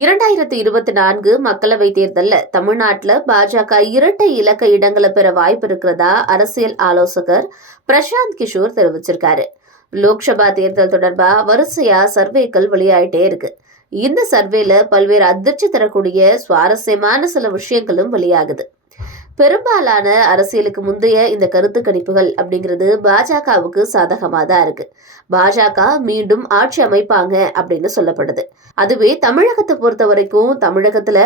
இரண்டாயிரத்தி இருபத்தி நான்கு மக்களவை தேர்தலில் தமிழ்நாட்டில் பாஜக இரட்டை இலக்க இடங்களை பெற வாய்ப்பு இருக்கிறதா அரசியல் ஆலோசகர் பிரசாந்த் கிஷோர் தெரிவிச்சிருக்காரு. லோக்சபா தேர்தல் தொடர்பாக வரிசையா சர்வேக்கள் வெளியாயிட்டே இருக்கு. இந்த சர்வேல பல்வேறு அதிர்ச்சி தரக்கூடிய சுவாரஸ்யமான சில விஷயங்களும் வெளியாகுது. பெரும்பாலான அரசியலுக்கு முந்தைய இந்த கருத்து கணிப்புகள் அப்படிங்கிறது பாஜகவுக்கு சாதகமாக தான் இருக்கு. பாஜக மீண்டும் ஆட்சி அமைப்பாங்க அப்படின்னு சொல்லப்படுது. அதுவே தமிழகத்தை பொறுத்த வரைக்கும் தமிழகத்துல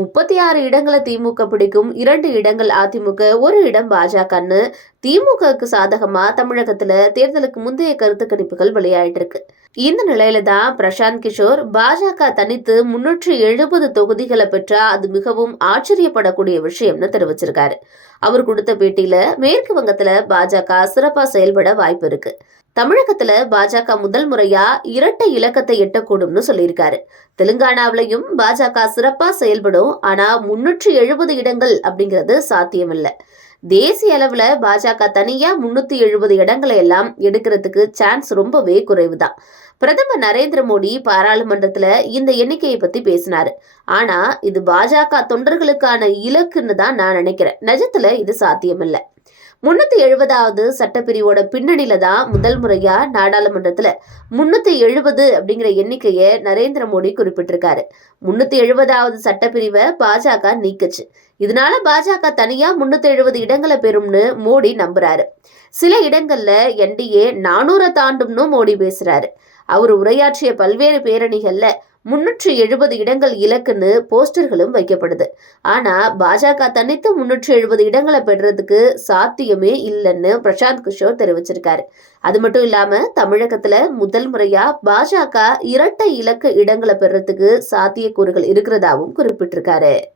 முப்பத்தி ஆறு இடங்களை திமுக பிடிக்கும் இரண்டு இடங்கள் அதிமுக ஒரு இடம் பாஜகன்னு திமுகவுக்கு சாதகமா தமிழகத்துல தேர்தலுக்கு முந்தைய கருத்து கணிப்புகள் வெளியாயிட்டு இருக்கு. இந்த நிலையில தான் பிரசாந்த் கிஷோர் பாஜக தனித்து முன்னூற்றி எழுபது தொகுதிகளை பெற்றா அது மிகவும் ஆச்சரியப்படக்கூடிய விஷயம்னு தெரிவிச்சிருக்காரு. அவர் கொடுத்த பேட்டியில மேற்கு வங்கத்துல பாஜக சிறப்பா செயல்பட வாய்ப்பு இருக்கு. தமிழகத்துல பாஜக முதல் முறையா இரட்டை இலக்கத்தை எட்டக்கூடும்னு சொல்லியிருக்காரு. தெலுங்கானாவிலையும் பாஜக சிறப்பா செயல்படும் ஆனா முன்னூற்றி எழுபது இடங்கள் அப்படிங்கிறது சாத்தியமில்லை. தேசிய அளவில் பாஜக தனியாக முன்னூற்றி எழுபது இடங்களை எல்லாம் எடுக்கிறதுக்கு சான்ஸ் ரொம்பவே குறைவு தான் பிரதமர் நரேந்திர மோடி பாராளுமன்றத்தில் இந்த எண்ணிக்கையை பற்றி பேசினார். ஆனால் இது பாஜக தொண்டர்களுக்கான இலக்குன்னு தான் நான் நினைக்கிறேன். நிஜத்தில் இது சாத்தியமில்லை. முன்னூத்தி எழுபதாவது சட்டப்பிரிவோட பின்னணியில தான் முதல் முறையா நாடாளுமன்றத்துல முன்னூத்தி எழுபது அப்படிங்கிற எண்ணிக்கையை நரேந்திர மோடி குறிப்பிட்டிருக்காரு. முன்னூத்தி எழுபதாவது சட்டப்பிரிவை பாஜக நீக்குச்சு. இதனால பாஜக தனியா முன்னூத்தி எழுபது இடங்களை பெறும்னு மோடி நம்புறாரு. சில இடங்கள்ல என்டிஏ நானூறை தாண்டும்னு மோடி பேசுறாரு. அவர் உரையாற்றிய பல்வேறு பேரணிகள்ல முன்னூற்றி எழுபது இடங்கள் இலக்குன்னு போஸ்டர்களும் வைக்கப்படுது. ஆனா பாஜக தனித்து முன்னூற்றி எழுபது இடங்களை பெறுறதுக்கு சாத்தியமே இல்லைன்னு பிரசாந்த் கிஷோர் தெரிவிச்சிருக்காரு. அது மட்டும் இல்லாம தமிழகத்துல முதல் முறையா பாஜக இரட்டை இலக்கு இடங்களை பெறுறதுக்கு சாத்தியக்கூறுகள் இருக்கிறதாவும் குறிப்பிட்டிருக்காரு.